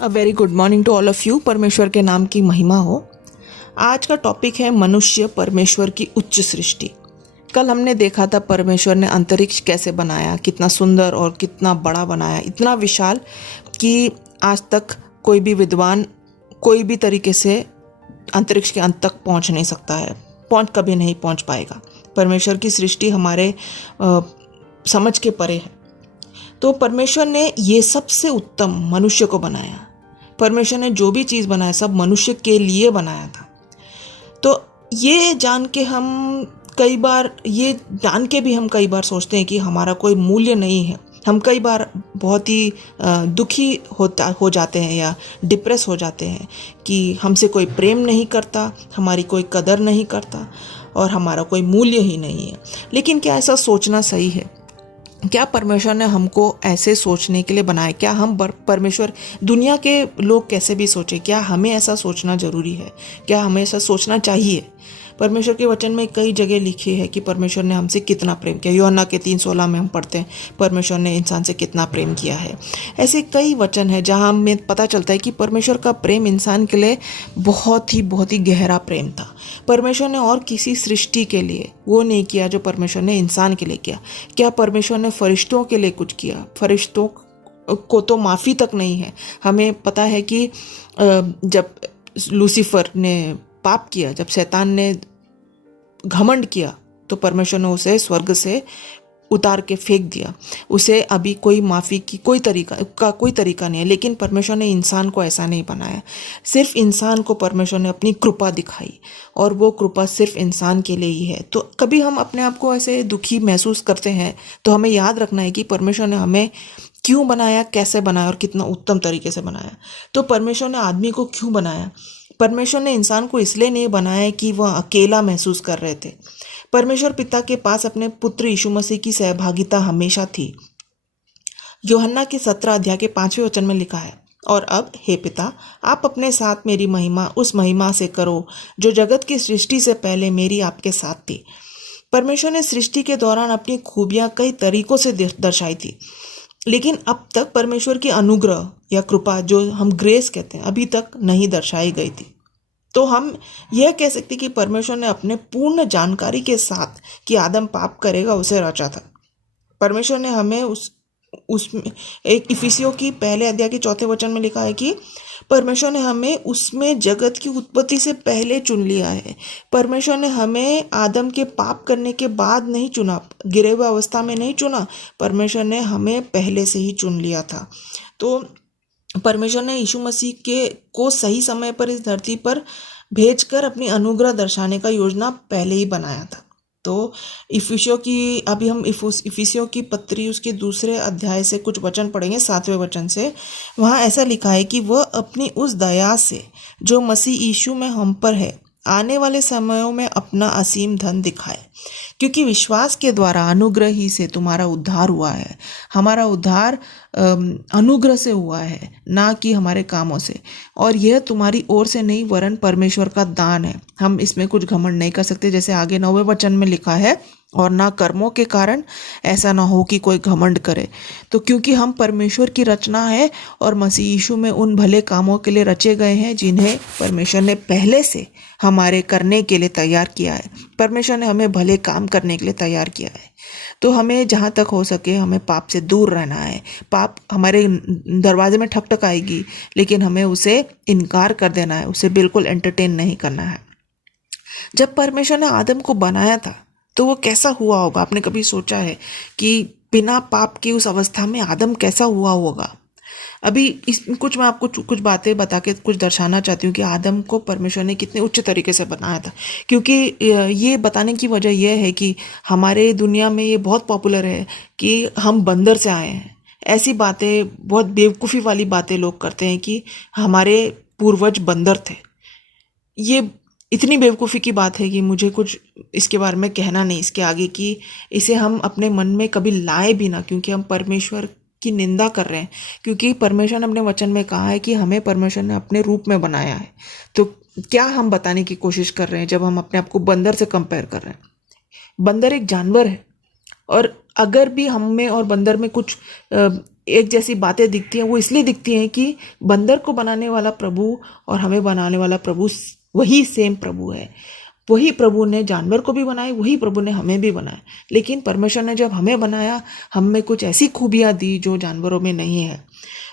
A very good morning to all of you. परमेश्वर के नाम की महिमा हो। आज का टॉपिक है मनुष्य परमेश्वर की उच्च सृष्टि। कल हमने देखा था परमेश्वर ने अंतरिक्ष कैसे बनाया, कितना सुंदर और कितना बड़ा बनाया, इतना विशाल कि आज तक कोई भी विद्वान कोई भी तरीके से अंतरिक्ष के अंत तक पहुंच नहीं सकता है, कभी नहीं पहुंच पाएगा। परमेश्वर की सृष्टि हमारे समझ के परे है। तो परमेश्वर ने ये सबसे उत्तम मनुष्य को बनाया। परमेश्वर ने जो भी चीज़ बनाया सब मनुष्य के लिए बनाया था। तो ये जान के भी हम कई बार सोचते हैं कि हमारा कोई मूल्य नहीं है। हम कई बार बहुत ही दुखी हो जाते हैं या डिप्रेस हो जाते हैं कि हमसे कोई प्रेम नहीं करता, हमारी कोई कदर नहीं करता और हमारा कोई मूल्य ही नहीं है। लेकिन क्या ऐसा सोचना सही है? क्या परमेश्वर ने हमको ऐसे सोचने के लिए बनाया? क्या हम परमेश्वर, दुनिया के लोग कैसे भी सोचे, क्या हमें ऐसा सोचना जरूरी है? क्या हमें ऐसा सोचना चाहिए? परमेश्वर के वचन में कई जगह लिखी है कि परमेश्वर ने हमसे कितना प्रेम किया। यूहन्ना के 3:16 में हम पढ़ते हैं परमेश्वर ने इंसान से कितना प्रेम किया है। ऐसे कई वचन है जहाँ हमें पता चलता है कि परमेश्वर का प्रेम इंसान के लिए बहुत ही गहरा प्रेम था। परमेश्वर ने और किसी सृष्टि के लिए वो नहीं किया जो परमेश्वर ने इंसान के लिए किया। क्या परमेश्वर ने फरिश्तों के लिए कुछ किया? फरिश्तों को तो माफ़ी तक नहीं है। हमें पता है कि जब लूसीफर ने पाप किया, जब शैतान ने घमंड किया, तो परमेश्वर ने उसे स्वर्ग से उतार के फेंक दिया। उसे अभी कोई माफ़ी की कोई तरीका नहीं है। लेकिन परमेश्वर ने इंसान को ऐसा नहीं बनाया। सिर्फ इंसान को परमेश्वर ने अपनी कृपा दिखाई और वो कृपा सिर्फ इंसान के लिए ही है। तो कभी हम अपने आप को ऐसे दुखी महसूस करते हैं तो हमें याद रखना है कि परमेश्वर ने हमें क्यों बनाया, कैसे बनाया और कितना उत्तम तरीके से बनाया। तो परमेश्वर ने आदमी को क्यों बनाया? परमेश्वर ने इंसान को इसलिए नहीं बनाया कि वह अकेला महसूस कर रहे थे। परमेश्वर पिता के पास अपने पुत्र यीशु मसीह की सहभागिता हमेशा थी। यूहन्ना के 17 अध्याय के 5वें वचन में लिखा है, और अब हे पिता, आप अपने साथ मेरी महिमा उस महिमा से करो जो जगत की सृष्टि से पहले मेरी आपके साथ थी। परमेश्वर ने सृष्टि के दौरान अपनी खूबियां कई तरीकों से दर्शाई थी, लेकिन अब तक परमेश्वर की अनुग्रह या कृपा, जो हम ग्रेस कहते हैं, अभी तक नहीं दर्शाई गई थी। तो हम यह कह सकते कि परमेश्वर ने अपने पूर्ण जानकारी के साथ कि आदम पाप करेगा उसे रचा था। परमेश्वर ने हमें उसमें एक इफिसियों की 1 अध्याय के 4 वचन में लिखा है कि परमेश्वर ने हमें उसमें जगत की उत्पत्ति से पहले चुन लिया है। परमेश्वर ने हमें आदम के पाप करने के बाद नहीं चुना, गिरे हुए अवस्था में नहीं चुना। परमेश्वर ने हमें पहले से ही चुन लिया था। तो परमेश्वर ने यीशु मसीह को सही समय पर इस धरती पर भेजकर अपनी अनुग्रह दर्शाने का योजना पहले ही बनाया था। तो अभी हम इफिसियों की पत्री उसके 2 अध्याय से कुछ वचन पढ़ेंगे, 7वें वचन से। वहाँ ऐसा लिखा है कि वह अपनी उस दया से जो मसीह यीशु में हम पर है आने वाले समयों में अपना असीम धन दिखाए, क्योंकि विश्वास के द्वारा अनुग्रह ही से तुम्हारा उद्धार हुआ है। हमारा उद्धार अनुग्रह से हुआ है, ना कि हमारे कामों से, और यह तुम्हारी ओर से नहीं वरन परमेश्वर का दान है। हम इसमें कुछ घमंड नहीं कर सकते, जैसे आगे 9वें वचन में लिखा है, और ना कर्मों के कारण, ऐसा ना हो कि कोई घमंड करे। तो क्योंकि हम परमेश्वर की रचना है और मसीह यीशु में उन भले कामों के लिए रचे गए हैं जिन्हें परमेश्वर ने पहले से हमारे करने के लिए तैयार किया है। परमेश्वर ने हमें भले काम करने के लिए तैयार किया है। तो हमें जहाँ तक हो सके हमें पाप से दूर रहना है। पाप हमारे दरवाजे में ठक ठक आएगी, लेकिन हमें उसे इनकार कर देना है, उसे बिल्कुल एंटरटेन नहीं करना है। जब परमेश्वर ने आदम को बनाया था तो वो कैसा हुआ होगा? आपने कभी सोचा है कि बिना पाप की उस अवस्था में आदम कैसा हुआ होगा? अभी मैं आपको कुछ बातें बता के कुछ दर्शाना चाहती हूँ कि आदम को परमेश्वर ने कितने उच्च तरीके से बनाया था। क्योंकि ये बताने की वजह यह है कि हमारे दुनिया में ये बहुत पॉपुलर है कि हम बंदर से आए हैं। ऐसी बातें, बहुत बेवकूफ़ी वाली बातें लोग करते हैं कि हमारे पूर्वज बंदर थे। ये इतनी बेवकूफ़ी की बात है कि मुझे कुछ इसके बारे में कहना नहीं इसके आगे, कि इसे हम अपने मन में कभी लाए भी ना, क्योंकि हम परमेश्वर की निंदा कर रहे हैं। क्योंकि परमेश्वर ने अपने वचन में कहा है कि हमें परमेश्वर ने अपने रूप में बनाया है। तो क्या हम बताने की कोशिश कर रहे हैं जब हम अपने आप को बंदर से कंपेयर कर रहे हैं? बंदर एक जानवर है, और अगर भी हम में और बंदर में कुछ एक जैसी बातें दिखती हैं, वो इसलिए दिखती हैं कि बंदर को बनाने वाला प्रभु और हमें बनाने वाला प्रभु वही सेम प्रभु है। वही प्रभु ने जानवर को भी बनाए, वही प्रभु ने हमें भी बनाया। लेकिन परमेश्वर ने जब हमें बनाया, हम में कुछ ऐसी खूबियाँ दी जो जानवरों में नहीं है।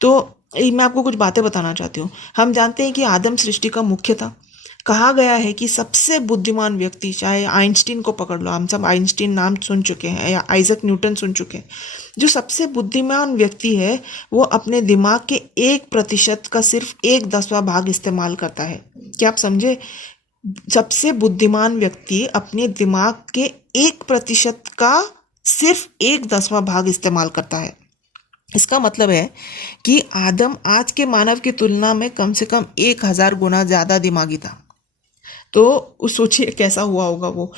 तो मैं आपको कुछ बातें बताना चाहती हूँ। हम जानते हैं कि आदम सृष्टि का मुख्य था। कहा गया है कि सबसे बुद्धिमान व्यक्ति, चाहे आइंस्टीन को पकड़ लो, हम सब आइंस्टीन नाम सुन चुके हैं, या आइजक न्यूटन सुन चुके हैं, जो सबसे बुद्धिमान व्यक्ति है वो अपने दिमाग के 1% का सिर्फ 1/10वां भाग इस्तेमाल करता है। क्या आप समझे? सबसे बुद्धिमान व्यक्ति अपने दिमाग के 1% का सिर्फ 1/10वां भाग इस्तेमाल करता है। इसका मतलब है कि आदम आज के मानव की तुलना में कम से कम 1000 गुना ज़्यादा दिमागी था। तो सोचिए कैसा हुआ होगा वो।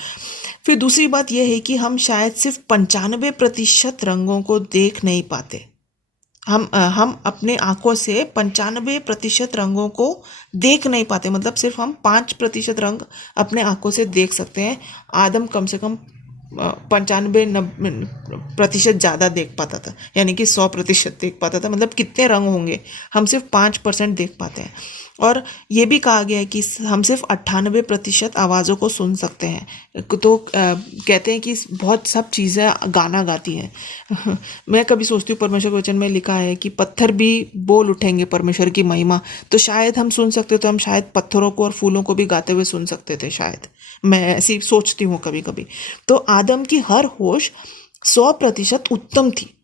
फिर दूसरी बात यह है कि हम शायद सिर्फ 95% रंगों को देख नहीं पाते। हम अपने आंखों से 95% रंगों को देख नहीं पाते, मतलब सिर्फ हम 5% रंग अपने आंखों से देख सकते हैं। आदम कम से कम 95-90% ज़्यादा देख पाता था, यानी कि 100% देख पाता था। मतलब कितने रंग होंगे, हम सिर्फ 5% देख पाते हैं। और ये भी कहा गया है कि हम सिर्फ 98% आवाज़ों को सुन सकते हैं। तो कहते हैं कि बहुत सब चीज़ें गाना गाती हैं। मैं कभी सोचती हूँ, परमेश्वर के वचन में लिखा है कि पत्थर भी बोल उठेंगे परमेश्वर की महिमा। तो शायद हम सुन सकते, तो हम शायद पत्थरों को और फूलों को भी गाते हुए सुन सकते थे शायद। मैं ऐसी सोचती हूँ कभी कभी। तो आदम की हर होश 100% उत्तम थी।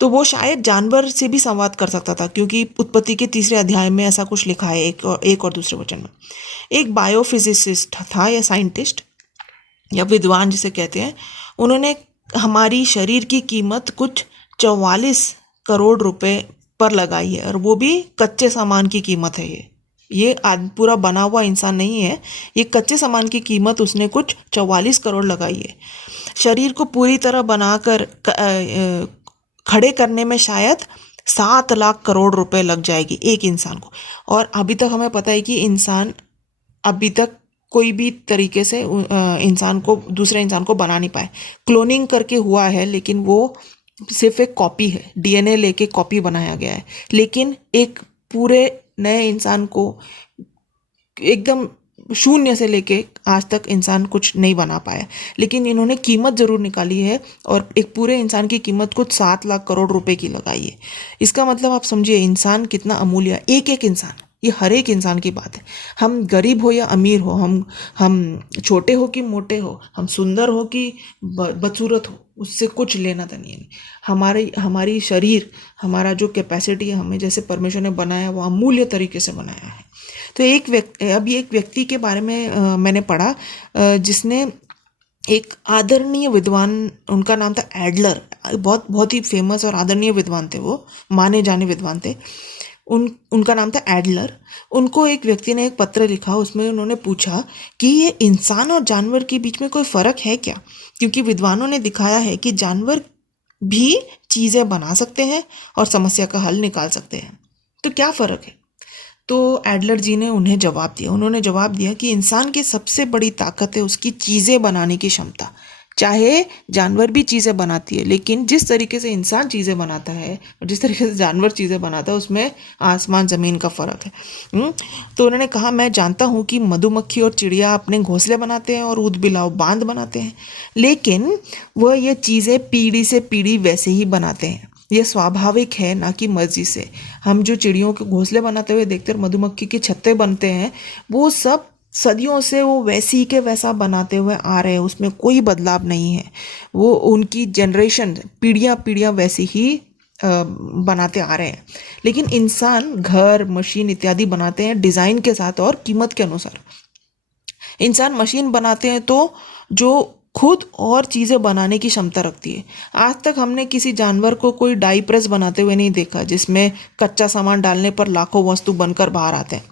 तो वो शायद जानवर से भी संवाद कर सकता था, क्योंकि उत्पत्ति के 3 अध्याय में ऐसा कुछ लिखा है, एक और दूसरे वचन में। एक बायोफिजिसिस्ट था या साइंटिस्ट या विद्वान जिसे कहते हैं, उन्होंने हमारी शरीर की कीमत कुछ 44 करोड़ रुपए पर लगाई है, और वो भी कच्चे सामान की कीमत है। ये पूरा बना हुआ इंसान नहीं है, ये कच्चे सामान की कीमत उसने कुछ 44 करोड़ लगाई है। शरीर को पूरी तरह बनाकर खड़े करने में शायद 7 लाख करोड़ रुपए लग जाएगी एक इंसान को। और अभी तक हमें पता है कि इंसान अभी तक कोई भी तरीके से इंसान को, दूसरे इंसान को बना नहीं पाए। क्लोनिंग करके हुआ है, लेकिन वो सिर्फ एक कॉपी है, डीएनए लेके कॉपी बनाया गया है। लेकिन एक पूरे नए इंसान को एकदम शून्य से लेके आज तक इंसान कुछ नहीं बना पाया। लेकिन इन्होंने कीमत ज़रूर निकाली है, और एक पूरे इंसान की कीमत कुछ 7 लाख करोड़ रुपए की लगाई है। इसका मतलब आप समझिए इंसान कितना अमूल्य है। एक एक इंसान, ये हर एक इंसान की बात है। हम गरीब हो या अमीर हो, हम छोटे हो कि मोटे हो, हम सुंदर हो कि बदसूरत हो, उससे कुछ लेना तो नहीं है। हमारी शरीर, हमारा जो कैपेसिटी है, हमें जैसे परमेश्वर ने बनाया वो अमूल्य तरीके से बनाया है। तो एक व्यक्ति के बारे में मैंने पढ़ा, जिसने एक आदरणीय विद्वान, उनका नाम था एडलर, बहुत ही फेमस और आदरणीय विद्वान थे, वो माने जाने विद्वान थे। उनका नाम था एडलर। उनको एक व्यक्ति ने एक पत्र लिखा, उसमें उन्होंने पूछा कि ये इंसान और जानवर के बीच में कोई फ़र्क है क्या, क्योंकि विद्वानों ने दिखाया है कि जानवर भी चीज़ें बना सकते हैं और समस्या का हल निकाल सकते हैं, तो क्या फ़र्क है। तो एडलर जी ने उन्हें जवाब दिया। उन्होंने जवाब दिया कि इंसान की सबसे बड़ी ताकत है उसकी चीज़ें बनाने की क्षमता। चाहे जानवर भी चीज़ें बनाती है, लेकिन जिस तरीके से इंसान चीज़ें बनाता है और जिस तरीके से जानवर चीज़ें बनाता है, उसमें आसमान ज़मीन का फ़र्क है। तो उन्होंने कहा, मैं जानता हूँ कि मधुमक्खी और चिड़िया अपने घोंसले बनाते हैं और ऊद बिलाव बांध बनाते हैं, लेकिन वह ये चीज़ें पीढ़ी से पीढ़ी वैसे ही बनाते हैं। ये स्वाभाविक है, ना कि मर्जी से। हम जो चिड़ियों के घोंसले बनाते हुए देखते हैं, मधुमक्खी के छत्ते बनते हैं, वो सब सदियों से वो वैसी के वैसा बनाते हुए आ रहे हैं, उसमें कोई बदलाव नहीं है। वो उनकी जनरेशन पीढ़ियाँ वैसी ही बनाते आ रहे हैं। लेकिन इंसान घर, मशीन इत्यादि बनाते हैं डिज़ाइन के साथ और कीमत के अनुसार। इंसान मशीन बनाते हैं तो जो खुद और चीज़ें बनाने की क्षमता रखती है। आज तक हमने किसी जानवर को कोई डाई प्रेस बनाते हुए नहीं देखा, जिसमें कच्चा सामान डालने पर लाखों वस्तु बनकर बाहर आते हैं।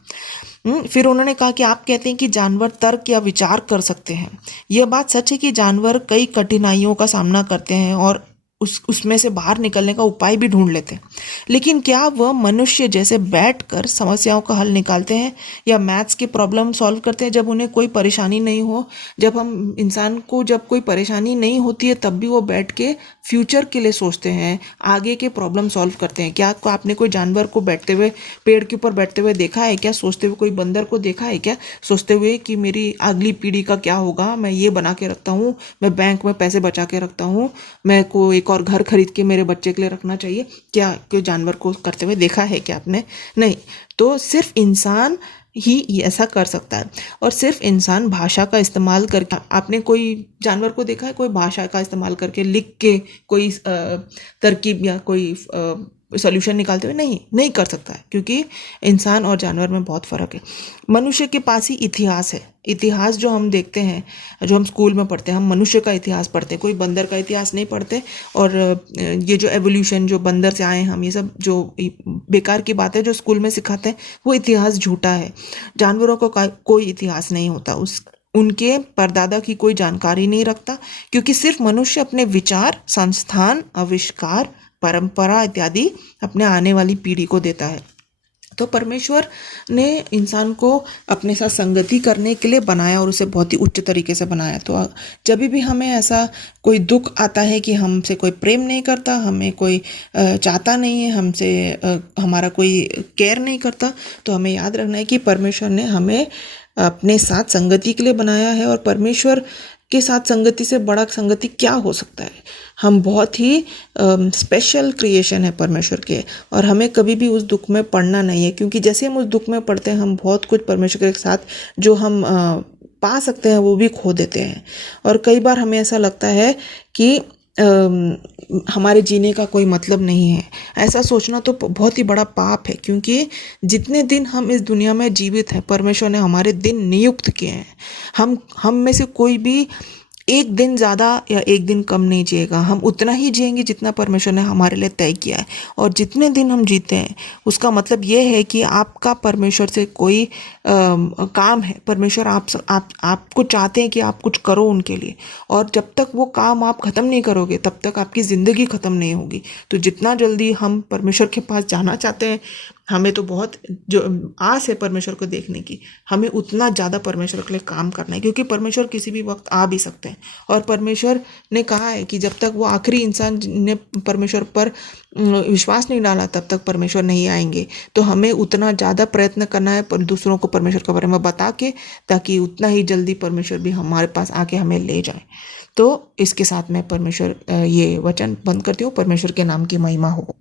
फिर उन्होंने कहा कि आप कहते हैं कि जानवर तर्क या विचार कर सकते हैं। यह बात सच है कि जानवर कई कठिनाइयों का सामना करते हैं और उसमें से बाहर निकलने का उपाय भी ढूंढ लेते हैं, लेकिन क्या वह मनुष्य जैसे बैठकर समस्याओं का हल निकालते हैं या मैथ्स के प्रॉब्लम सॉल्व करते हैं जब उन्हें कोई परेशानी नहीं हो? जब हम इंसान को जब कोई परेशानी नहीं होती है तब भी वो बैठ के फ्यूचर के लिए सोचते हैं, आगे के प्रॉब्लम सॉल्व करते हैं। क्या आपने कोई जानवर को बैठते हुए, पेड़ के ऊपर बैठते हुए देखा है क्या? सोचते हुए कोई बंदर को देखा है क्या सोचते हुए कि मेरी अगली पीढ़ी का क्या होगा, मैं ये बना के रखता हूँ, मैं बैंक में पैसे बचा के रखता हूँ, मैं को एक और घर खरीद के मेरे बच्चे के लिए रखना चाहिए? क्या कोई जानवर को करते हुए देखा है क्या आपने? नहीं। तो सिर्फ इंसान ही ऐसा कर सकता है, और सिर्फ इंसान भाषा का इस्तेमाल करके, आपने कोई जानवर को देखा है कोई भाषा का इस्तेमाल करके लिख के कोई तरकीब या कोई सॉल्यूशन निकालते हुए? नहीं कर सकता है, क्योंकि इंसान और जानवर में बहुत फ़र्क है। मनुष्य के पास ही इतिहास है। इतिहास जो हम देखते हैं, जो हम स्कूल में पढ़ते हैं, हम मनुष्य का इतिहास पढ़ते हैं, कोई बंदर का इतिहास नहीं पढ़ते। और ये जो एवोल्यूशन, जो बंदर से आए हम, ये सब जो बेकार की बात है जो स्कूल में सिखाते हैं, वो इतिहास झूठा है। जानवरों का कोई इतिहास नहीं होता, उनके परदादा की कोई जानकारी नहीं रखता, क्योंकि सिर्फ मनुष्य अपने विचार, संस्थान, आविष्कार, परंपरा इत्यादि अपने आने वाली पीढ़ी को देता है। तो परमेश्वर ने इंसान को अपने साथ संगति करने के लिए बनाया और उसे बहुत ही उच्च तरीके से बनाया। तो जब भी हमें ऐसा कोई दुख आता है कि हमसे कोई प्रेम नहीं करता, हमें कोई चाहता नहीं है, हमसे हमारा कोई केयर नहीं करता, तो हमें याद रखना है कि परमेश्वर ने हमें अपने साथ संगति के लिए बनाया है। और परमेश्वर के साथ संगति से बड़ा संगति क्या हो सकता है? हम बहुत ही स्पेशल क्रिएशन है परमेश्वर के, और हमें कभी भी उस दुख में पड़ना नहीं है, क्योंकि जैसे हम उस दुख में पड़ते हैं, हम बहुत कुछ परमेश्वर के साथ जो हम पा सकते हैं वो भी खो देते हैं। और कई बार हमें ऐसा लगता है कि हमारे जीने का कोई मतलब नहीं है। ऐसा सोचना तो बहुत ही बड़ा पाप है, क्योंकि जितने दिन हम इस दुनिया में जीवित हैं, परमेश्वर ने हमारे दिन नियुक्त किए हैं। हम में से कोई भी एक दिन ज़्यादा या एक दिन कम नहीं जिएगा। हम उतना ही जिएंगे जितना परमेश्वर ने हमारे लिए तय किया है। और जितने दिन हम जीते हैं, उसका मतलब ये है कि आपका परमेश्वर से कोई काम है। परमेश्वर आपको चाहते हैं कि आप कुछ करो उनके लिए, और जब तक वो काम आप ख़त्म नहीं करोगे तब तक आपकी ज़िंदगी ख़त्म नहीं होगी। तो जितना जल्दी हम परमेश्वर के पास जाना चाहते हैं, हमें तो बहुत जो आस है परमेश्वर को देखने की, हमें उतना ज़्यादा परमेश्वर के लिए काम करना है, क्योंकि परमेश्वर किसी भी वक्त आ भी सकते हैं। और परमेश्वर ने कहा है कि जब तक वो आखिरी इंसान ने परमेश्वर पर विश्वास नहीं डाला तब तक परमेश्वर नहीं आएंगे। तो हमें उतना ज़्यादा प्रयत्न करना है पर दूसरों को परमेश्वर के बारे में बता के, ताकि उतना ही जल्दी परमेश्वर भी हमारे पास आके हमें ले जाए। तो इसके साथ मैं परमेश्वर ये वचन बंद करती हूँ। परमेश्वर के नाम की महिमा हो।